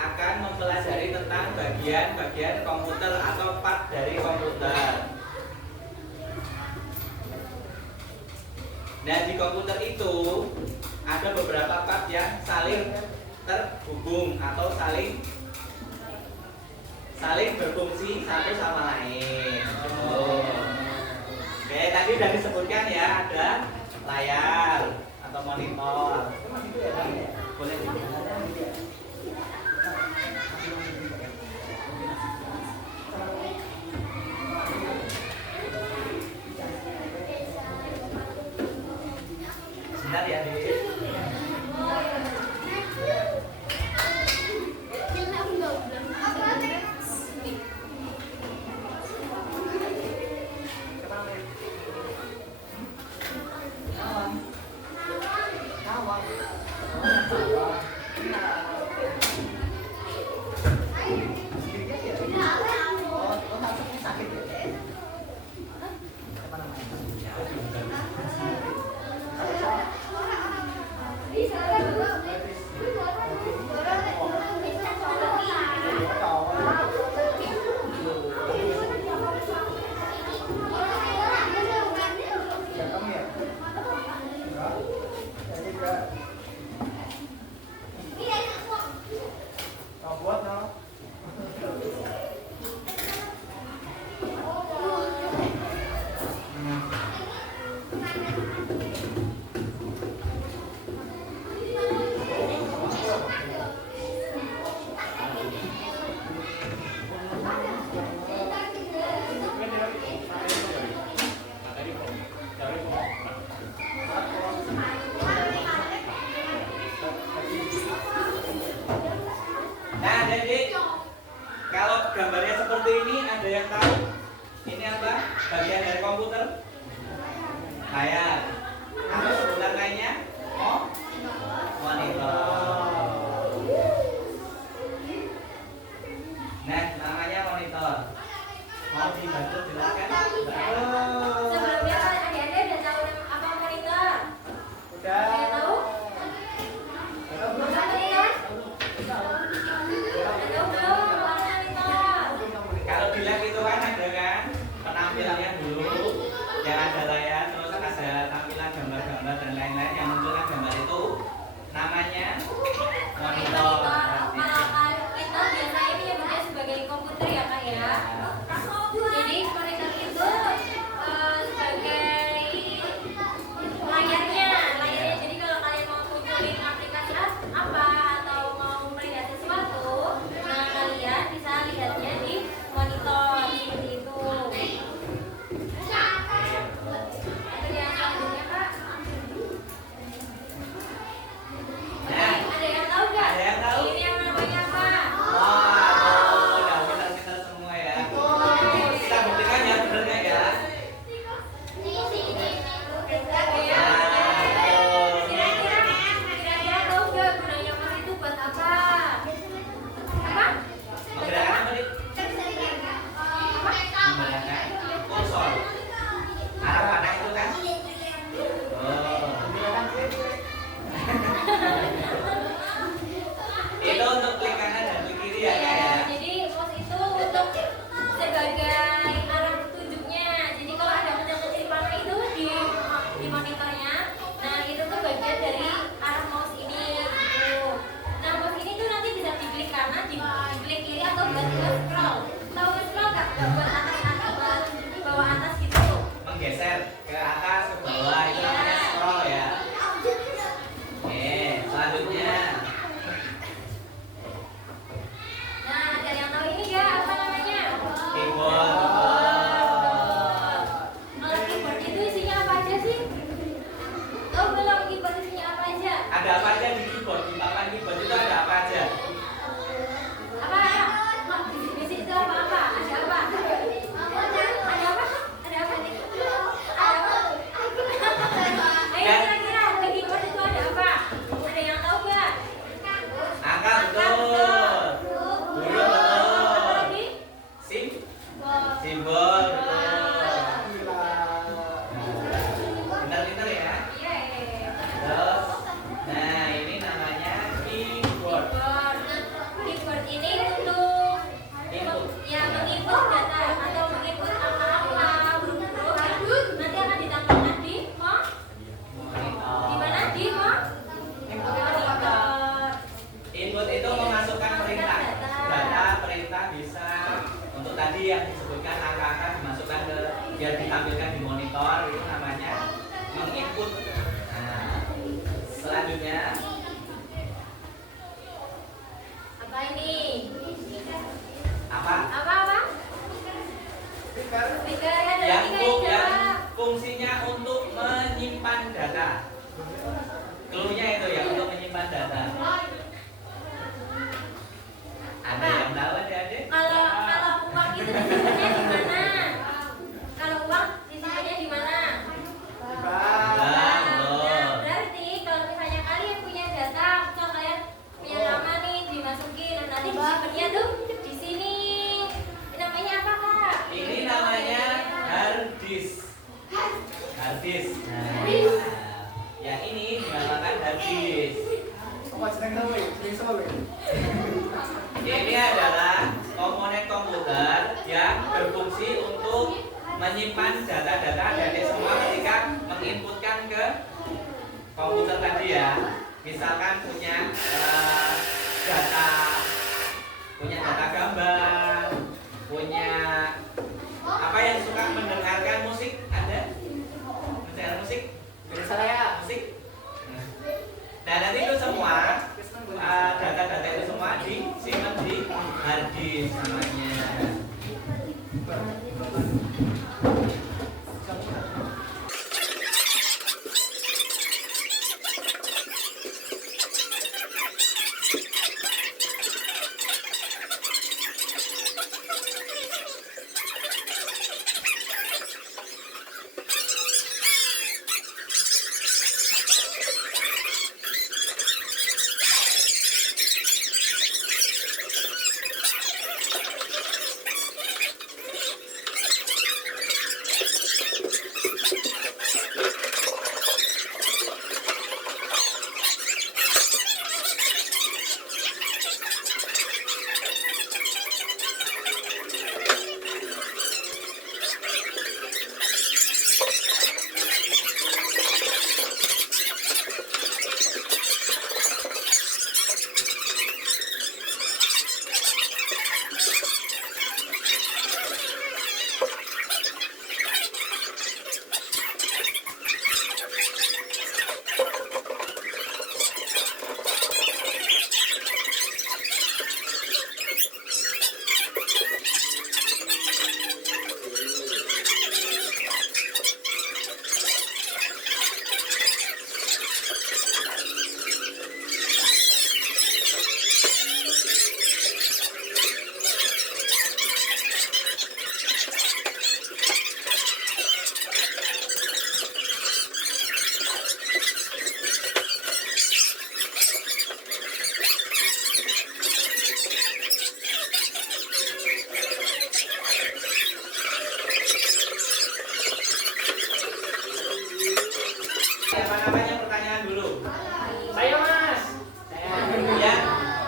akan mempelajari tentang bagian-bagian komputer atau part dari komputer. Nah, di komputer itu ada beberapa part yang saling terhubung atau saling berfungsi satu sama lain. Oke, tadi sudah disebutkan ya, ada layar atau monitor. Boleh. Sebentar ya, Dik. Gambarnya seperti ini, ada yang tahu ini apa? Bagian dari komputer? Layar. Atau sebutan lainnya? Monitor. Nah, namanya monitor. Mau dibantu jelaskan? Sebelumnya adik-adik udah tahu apa monitor? Udah. Ada yang tahu? Apa monitor? Ada belum? Kalau di lab itu kan ada kan penampilannya dulu, yang ada layar, terus ada tampilan gambar-gambar dan lain-lain yang munculkan gambar itu namanya monitor. Kalau kita biasa ini ya sebagai komputer ya Kak ya. Jadi tadi yang disebutkan angka-angka dimasukkan ke biar ditampilkan di monitor itu namanya menginput. Nah, selanjutnya Apa ini? apa? Apa? Speaker. Speaker kan ada Yang, tiga yang yang jawab. fungsinya untuk menyimpan data. Clue-nya itu ya untuk menyimpan data. Ada yang tahu adik-adik? Kalau uang itu disimpannya di mana? Kalau uang disimpannya di mana? Bank, betul. Berarti kalau misalnya kalian punya data, misal kalian punya nama nih dimasukin, nah nanti disimpannya tuh di sini. Ini namanya apa kak? Ini namanya hard disk. Hard disk. Nah, yang ini dinamakan hard disk. Apa jeneng kamu? Jeneng kamu. Ini adalah komponen komputer yang berfungsi untuk menyimpan data-data dari semua ketika menginputkan ke komputer tadi ya. Misalkan punya data gambar, punya apa yang suka mendengarkan musik, ada? Mendengar musik? Saya. Musik. Nah, nanti itu semua data-data itu semua disimpan di hard disk namanya. Siapa namanya pertanyaan dulu? Saya Mas. Ya,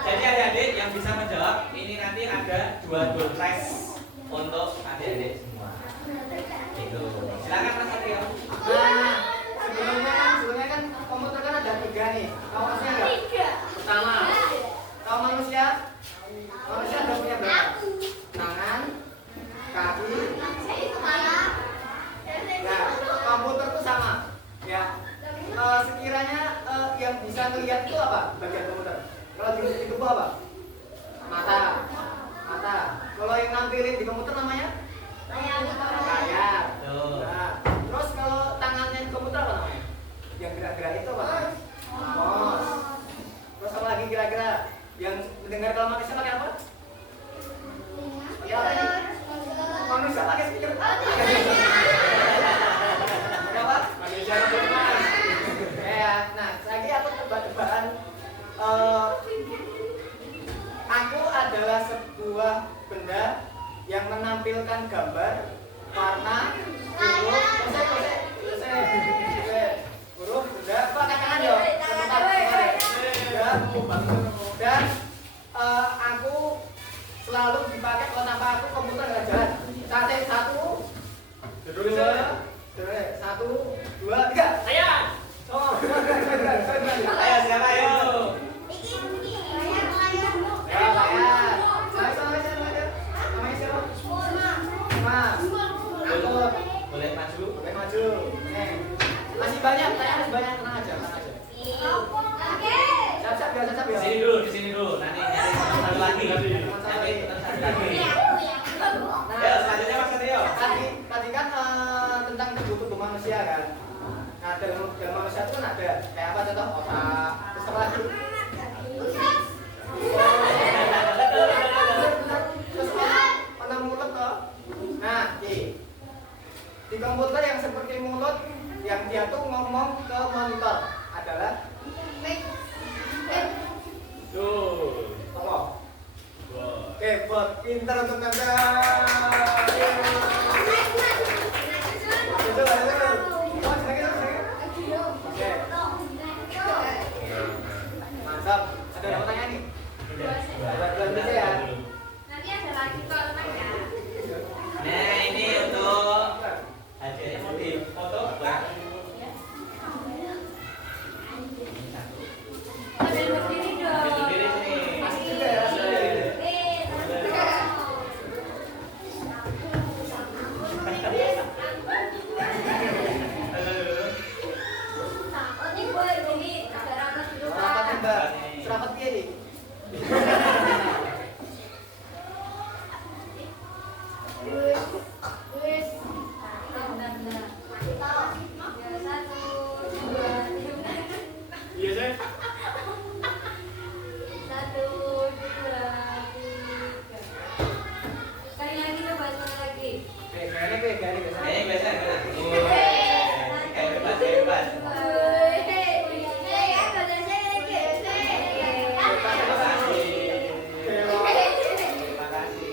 jadi adik-adik yang bisa menjawab ini nanti ada dua door prize untuk adik-adik semua. Itu. Silakan Mas Satrio. Nah, sebelumnya kan komputer kan ada 3 nih. Tahu maksudnya enggak? Pertama, tahu manusia? Manusia ada punya berapa? Tangan, kaki. Nah, komputer tuh sama. Ya. Sekiranya yang bisa melihat itu apa? Bagian komputer. Kalau di tubuh apa? Mata. Kalau yang nampilin di komputer namanya? Layar. Tuh. Nah, terus kalau tangannya di komputer apa namanya? Yang gerak-gerak itu apa? Mouse. Terus apa lagi kira-kira yang mendengar kalau manusia pakai apa? Pakai apa ini? Manusia pakai speaker. Apa? Manusia pakai mouse. Ya, nah, lagi aku tebak-tebakan. Aku adalah sebuah benda yang menampilkan gambar, warna, huruf, huruf, benda, pakai tangan ya, dan aku selalu dipakai kalau tanpa aku komputer nggak jalan. Satu, dua, tiga. Saya. Oh, Ayo siapa ayo? ya, layar. Namanya siapa? buat pinter untuk tante. Mantap. Ada yang mau tanya nih? Buat bisa ya. Nanti ada lagi kok temannya. Nah, ini untuk hadiahnya mau dipoto, Bang. Ambil berdiri dong. Ambil berdiri sini. Masih juga ya, masih juga ya. Ini boleh jadi ada rapat dulu Serapat nih, Pak. Mbak. Serapat dia nih. Iya, saya. Sekali lagi coba sekali lagi. Kayaknya biasa. Kayaknya biasa ya. Kayak bebas, bebas. Terima kasih. Terima kasih.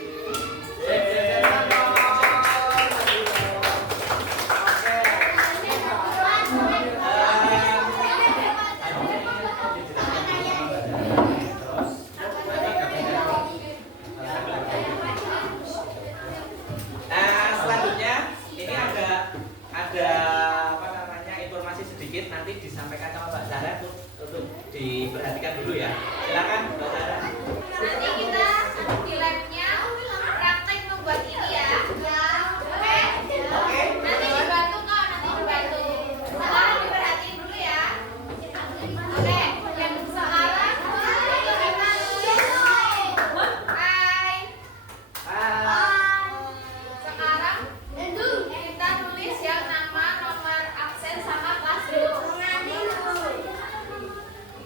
Nah, selanjutnya ini ada apa namanya informasi sedikit nanti disampaikan sama Mbak Sarah untuk diperhatikan dulu ya. Silakan Mbak Sarah. Nanti kita di labnya praktek membuat ini ya. Oke? Oke. Nanti dibantu kok, nanti dibantu. Sekarang diperhatiin dulu ya. Oke, yang sekarang itu kita tulis. Hai. Sekarang kita tulis yang nama, nomor absen sama kelas dulu.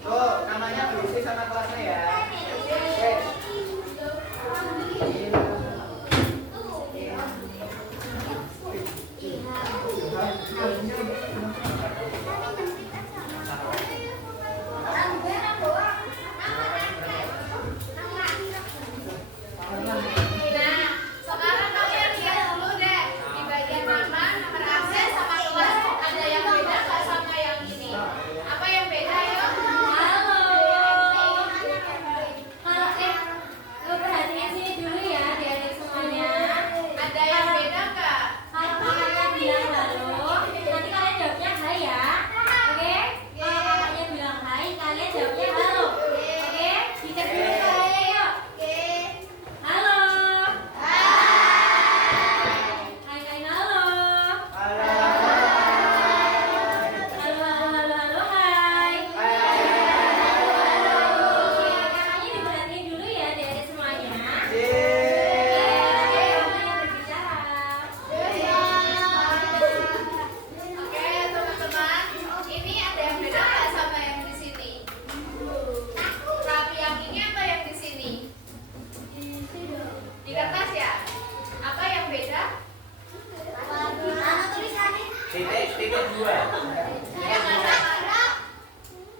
Tuh, namanya diisi sama kelasnya ya. Oke. Nah, sekarang kalian lihat dulu deh di bagian nama, nomor absen sama kelas ada yang beda nggak sama yang ini? Apa yang beda ya? Halo. Kalau lo perhatiin sini dulu ya adik-adik semuanya. Ada yang beda nggak? Kalau kakaknya bilang halo, nanti kalian jawabnya hai ya. Oke? Kalau kakaknya bilang hai, kalian jawabnya halo. Oke? Dicek dulu suaranya yuk. Halo. Hai kalian halo. Halo hai. Kakaknya diperhatiin dulu ya adik-adik semuanya. Oke, kakaknya berbicara. Oke teman-teman, ini ada yang beda nggak sama yang di sini? Rapi yang ini atau yang di sini? Di kertas ya? Apa yang beda? Titik dua. Yang mana?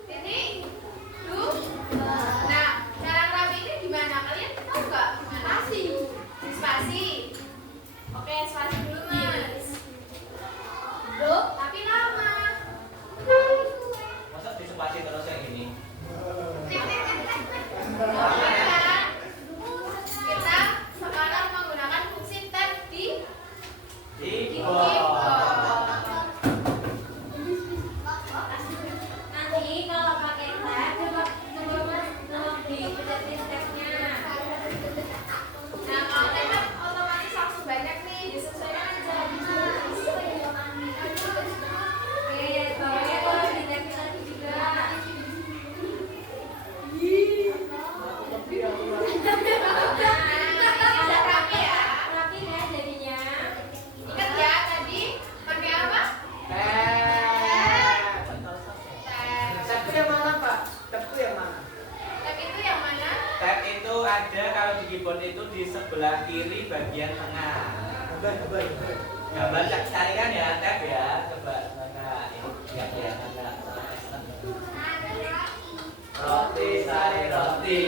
Titik, nah, cara rapi ini gimana? Kalian tahu nggak? Spasi. Spasi. Oke, spasi dulu mas. Tapi lama. Masa disepasi terus yang ini? Kita sekarang menggunakan fungsi tab di Keyboard. nanti kalau pakai tab coba mas tolong dipencet tabnya. Nah kalau tab otomatis langsung banyak nih, disesuaikan aja. Oke, bawahnya tolong di tab lagi juga. Nah, rapi ya, rapi kan jadinya. Ingat ya tadi pakai apa? Tab yang mana, Pak? Tab itu yang mana? Tab itu yang mana? Tab itu ada kalau di keyboard itu di sebelah kiri bagian tengah. Gambar cari kan ya tab ya, coba mana ini ya kelihatan nggak? Roti sari roti.